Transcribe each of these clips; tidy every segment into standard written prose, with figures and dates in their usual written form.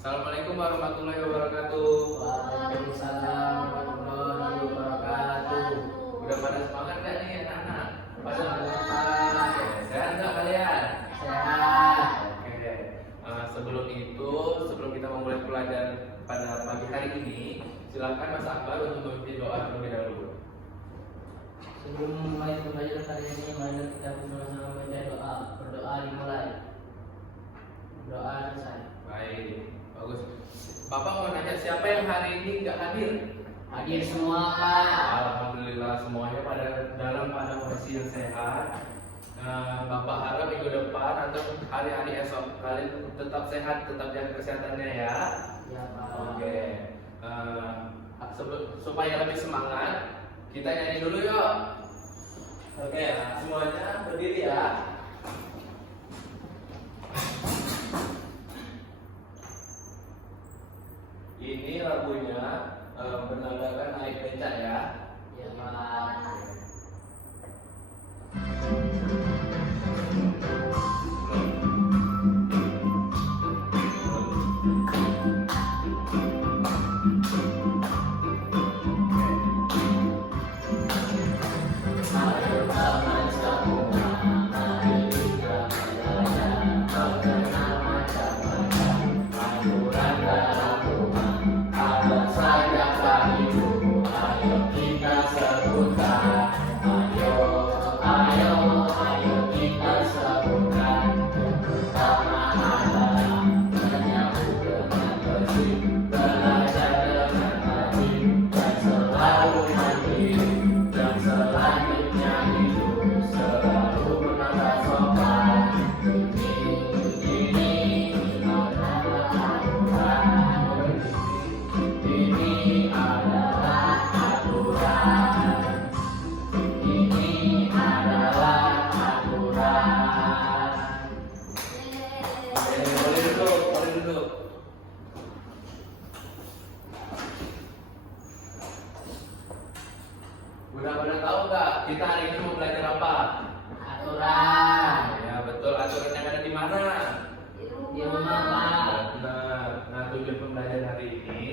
Assalamualaikum warahmatullahi wabarakatuh. Waalaikumsalam warahmatullahi wabarakatuh. Udah pada semangat gak nih anak-anak? Pada Semangat. Sehat nggak kalian? Sehat. Oke. Sebelum kita memulai pelajaran pada pagi hari ini, silakan Mas Akbar untuk memimpin doa terlebih dahulu. Sebelum memulai pembelajaran kali ini, mari kita bersama-sama baca doa. Berdoa dimulai. Doa selesai. Baik, bagus. Bapak mau nanya siapa yang hari ini nggak hadir? Hadir semua, Pak. Alhamdulillah semuanya dalam kondisi yang sehat. Bapak harap minggu depan atau hari-hari esok kalian tetap sehat, tetap jaga kesehatannya ya. Ya, Pak. Oke. Supaya lebih semangat, kita nyanyi dulu yuk. Oke, semuanya berdiri ya. Ini lagunya bernadakan naik becak ya. Ya, Pak. Boleh duduk. Udah pada tahu nggak kita hari ini mau belajar apa? Aturan. Ya betul, aturan yang ada di mana? Di rumah, Pak. Nah, tujuan pembelajaran hari ini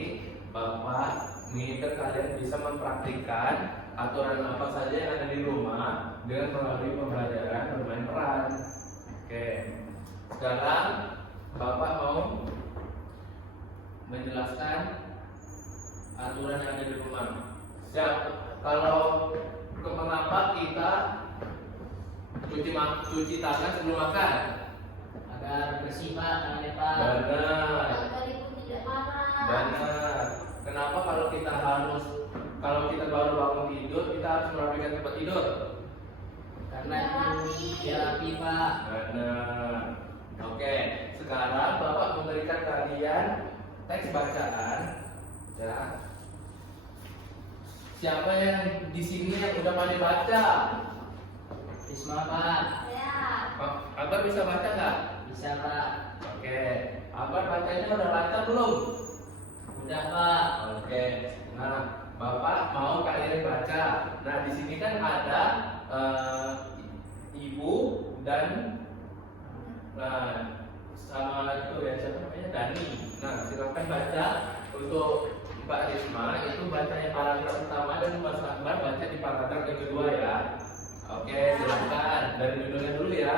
Bapak menginginkan kalian bisa mempraktikkan aturan apa saja yang ada di rumah dengan melalui pembelajaran bermain peran. Oke, sekarang Bapak mau menjelaskan aturan yang ada di rumah. Kalau kenapa kita cuci tangan sebelum makan? Agar bersih, Pak, tangannya, Pak. Benar. Agar ibu tidak marah. Benar. Kenapa kalau kita baru bangun tidur kita harus merapikan tempat tidur? Karena itu biar rapi, Pak. Benar. Oke, sekarang Bapak memberikan kalian teks bacaan. Ya. Siapa yang di sini yang udah pandai baca? Risma, Pak. Ya. Akbar bisa baca nggak? Bisa, Pak. Oke. Akbar bacanya udah lancar belum? Udah, Pak. Oke. Nah, Bapak mau kalian baca. Nah, di sini kan ada ibu dan sama itu ya siapa namanya Dani. Nah, silakan baca untuk Mbak Risma itu bacanya paragraf pertama dan Mas Akbar baca di paragraf yang kedua ya. Oke, silakan dari judulnya dulu ya.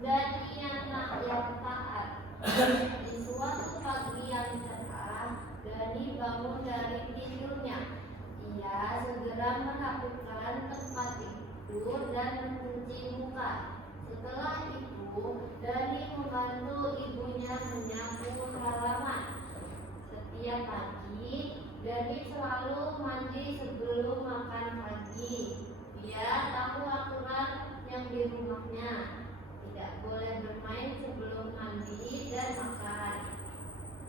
Dan anak yang taat. Di suatu pagi yang cerah, Dani bangun dari tidurnya. Ia segera merapikan tempat tidur dan mencuci muka. Setelah itu, Dani membantu ibunya menyapu halaman. Setiap pagi, Dani selalu mandi sebelum makan pagi. Dia tahu aturan yang di rumahnya. Tidak boleh bermain sebelum mandi dan makan.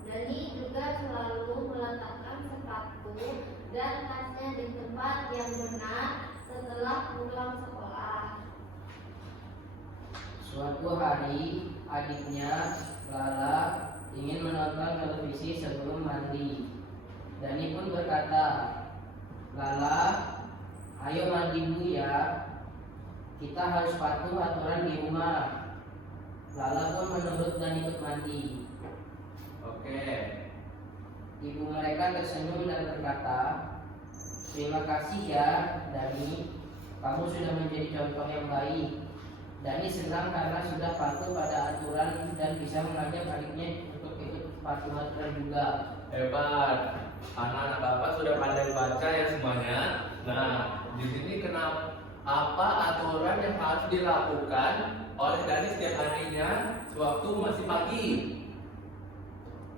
Dani juga selalu meletakkan sepatu dan tasnya di tempat yang benar setelah pulang sekolah. Suatu hari, adiknya Lala ingin menonton televisi sebelum mandi. Dani pun berkata, "Lala, ayo mandi dulu ya. Kita harus patuh aturan di rumah." Lala pun menurut dan ikut mandi. Oke. Ibu mereka tersenyum dan berkata, "Terima kasih ya, Dani. Kamu sudah menjadi contoh yang baik." Dani senang karena sudah patuh pada aturan dan bisa mengajak adiknya untuk ikut patuh aturan juga. Hebat. Anak-anak Bapak sudah pandai baca ya semuanya. Nah, di sini kenapa apa aturan yang harus dilakukan oleh Dani setiap harinya sewaktu masih pagi?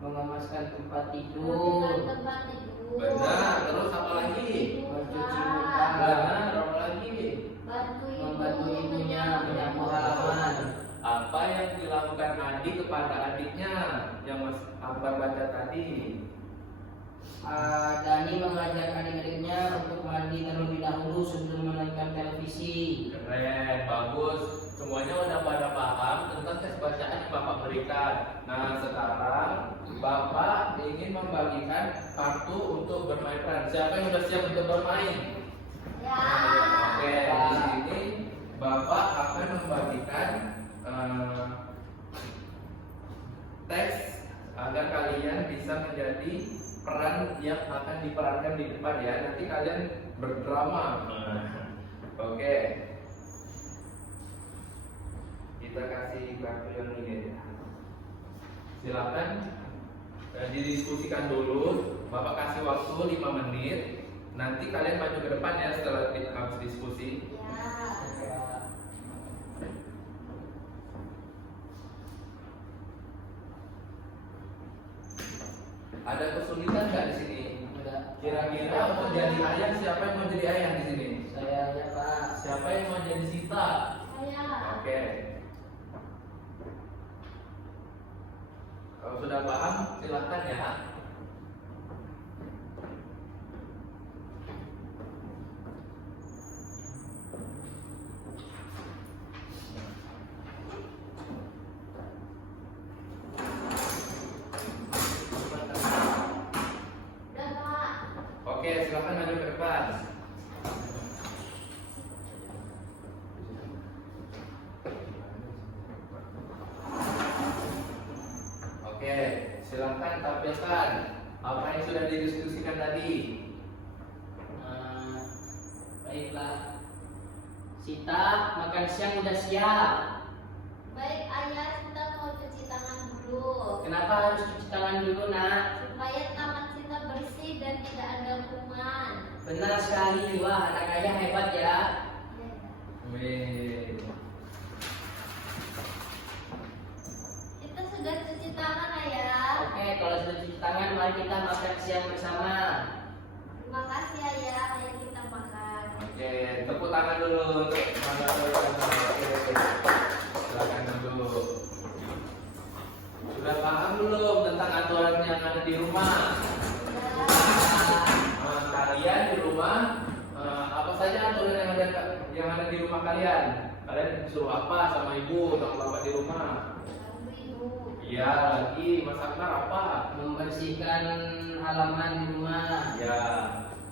Mengemaskan tempat Bukan tidur, tempat tidur. Benar. Terus apa lagi? mencuci muka, Benar. Apa lagi? membantu ibunya menyapu halaman. Apa yang dilakukan adik kepada adiknya yang Mas Akbar baca tadi? Dani mengajak adik-adiknya untuk mandi terlebih dahulu sebelum menonton televisi. Keren, bagus. Semuanya udah pada paham tentang tes bacaan yang Bapak berikan. Nah, sekarang Bapak ingin membagikan kartu untuk bermain peran. Siapa yang sudah siap untuk bermain? Ya. Oke, di sini Bapak akan membagikan teks agar kalian bisa menjadi peran yang akan diperankan di depan ya. Nanti kalian berdrama. Oke. Kita kasih kartu yang ini ya. Silakan didiskusikan dulu. Bapak kasih waktu 5 menit. Nanti kalian maju ke depan ya setelah habis diskusi. Ya. Ada kesulitan nggak di sini? Enggak. Kira-kira untuk jadi ayah siapa yang mau jadi ayah di sini? Saya ya Pak. Siapa yang mau jadi Sita? Saya. Oke. Kalau sudah paham, silakan ya. Udah, Pak. Oke, silakan maju ke depan. Oke, silakan tampilkan apa yang sudah didiskusikan tadi. Baiklah. Sita, makan siang udah siap. Baik ayah, kita mau cuci tangan dulu Kenapa harus cuci tangan dulu, Nak? supaya tangan kita bersih dan tidak ada kuman. Benar sekali. Wah, anak ayah hebat ya. Wih. Kita sudah cuci tangan ayah. Oke, kalau sudah cuci tangan, mari kita makan siang bersama. Terima kasih ayah, ayo kita makan. Oke, tepuk tangan dulu untuk Oke, silakan dulu. Sudah paham belum tentang aturan yang ada di rumah? Kalian di rumah apa saja aturan yang ada di rumah kalian? Kalian suruh apa sama ibu sama bapak di rumah? Ibu. Iya, lagi Mas Akbar apa? Membersihkan halaman di rumah. Ya,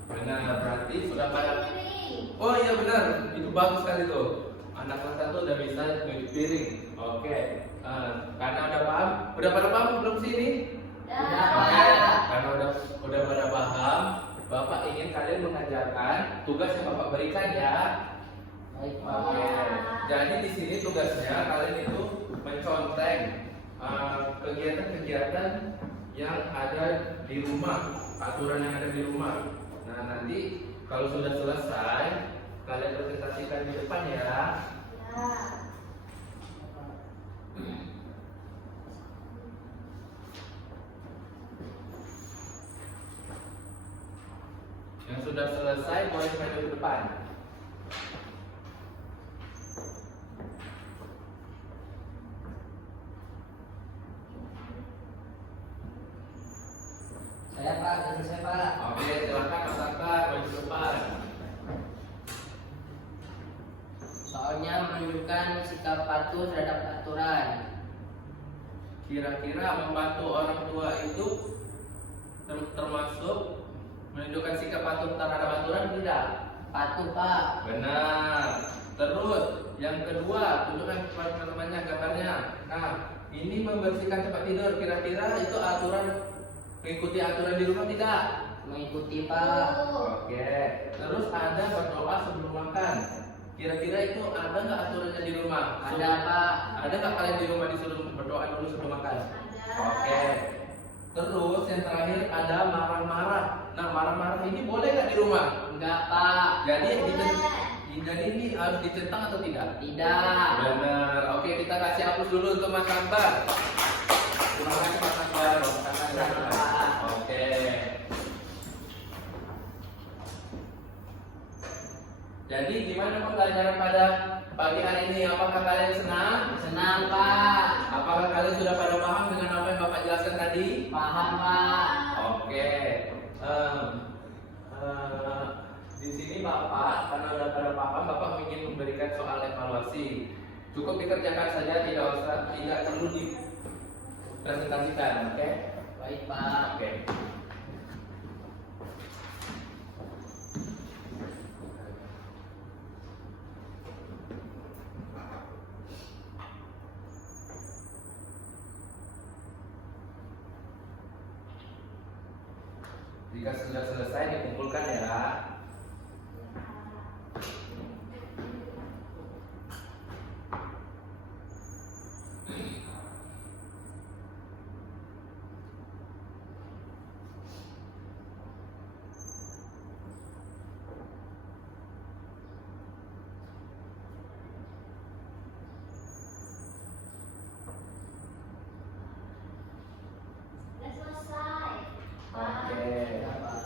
benar, berarti sudah pada. Ini. Oh iya benar, itu bagus sekali tuh. Anak kelas 1 udah bisa cuci piring. Oke, karena udah paham, udah pada paham belum sih ini? Udah, Dah. Pak. Karena udah pada paham, Bapak ingin kalian mengajarkan tugas yang Bapak berikan ya. Baik, Pak. Oke. Jadi di sini tugasnya kalian itu mencontek kegiatan-kegiatan yang ada di rumah, aturan yang ada di rumah. Nah nanti kalau sudah selesai, kalian presentasikan di depan ya. Ya. Yang sudah selesai boleh maju ke depan. Saya Pak, dari saya Pak. Oke, silakan Mas Akbar maju ke depan. Soalnya menunjukkan sikap patuh terhadap aturan. Kira-kira membantu orang tua itu termasuk menunjukkan sikap patuh terhadap aturan tidak? Patuh Pak. Benar. Terus yang kedua, tunjukkan kepada teman-temannya gambarnya. Nah, ini membersihkan tempat tidur, kira-kira itu aturan mengikuti aturan di rumah tidak? Mengikuti Pak. Oke. Terus ada berdoa sebelum makan. Kira-kira itu ada nggak aturannya di rumah? Ada Pak. Ada nggak kalian di rumah disuruh berdoa dulu sebelum makan? Oke. Terus yang terakhir ada marah-marah. Nah, marah-marah ini boleh nggak di rumah? Enggak Pak. Jadi ini harus dicentang atau tidak? Tidak. Benar. Oke, kita kasih hapus dulu untuk Mas Akbar. Terima kasih Mas Akbar. Oke. Jadi gimana pembelajaran pada pagi hari ini? Apakah kalian senang? Senang Pak. Apakah kalian sudah pada paham dengan apa yang Bapak jelaskan tadi? Paham Pak. Oke. Di sini Bapak, karena udah pada paham, Bapak ingin memberikan soal evaluasi. Cukup dikerjakan saja, tidak perlu dipresentasikan, oke? Baik Pak. Oke. Jika sudah selesai dikumpulkan ya. Udah selesai. Oke. Ya, Pak.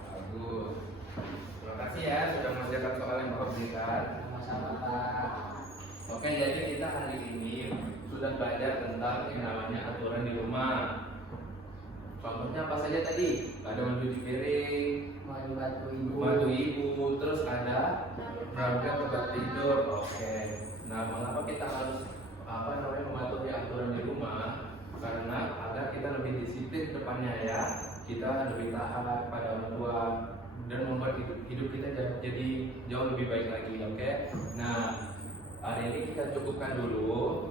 Bagus. Terima kasih ya sudah mengerjakan soal yang Bapak berikan. Sama-sama Pak. Oke, jadi kita hari ini sudah belajar tentang yang namanya aturan di rumah. Contohnya apa saja tadi? Ada mencuci piring, Membantu ibu. membantu ibu, terus ada merapikan tempat tidur. Oke. Nah, mengapa kita harus mematuhi aturan di rumah? Karena agar kita lebih disiplin ke depannya ya. Kita lebih taat pada orang tua dan membuat hidup kita jadi jauh lebih baik lagi. Oke. Nah, hari ini kita cukupkan dulu.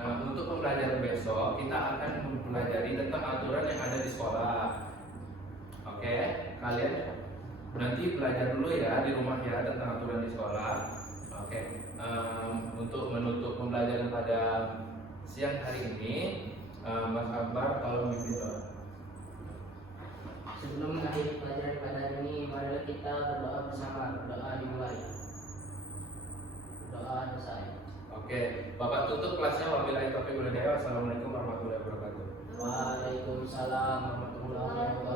Untuk pembelajaran besok kita akan mempelajari tentang aturan yang ada di sekolah. Oke, kalian nanti belajar dulu ya di rumah ya tentang aturan di sekolah. Oke, untuk menutup pembelajaran pada siang hari ini, Mas Akbar kalau mimpin doa. Sebelum mengakhiri pelajaran pada hari ini, marilah kita berdoa bersama. Doa dimulai. Doa selesai. Oke, Bapak tutup kelasnya. Wabillahi taufiq wal hidayah. Wassalamualaikum warahmatullahi wabarakatuh. Waalaikumsalam warahmatullahi wabarakatuh.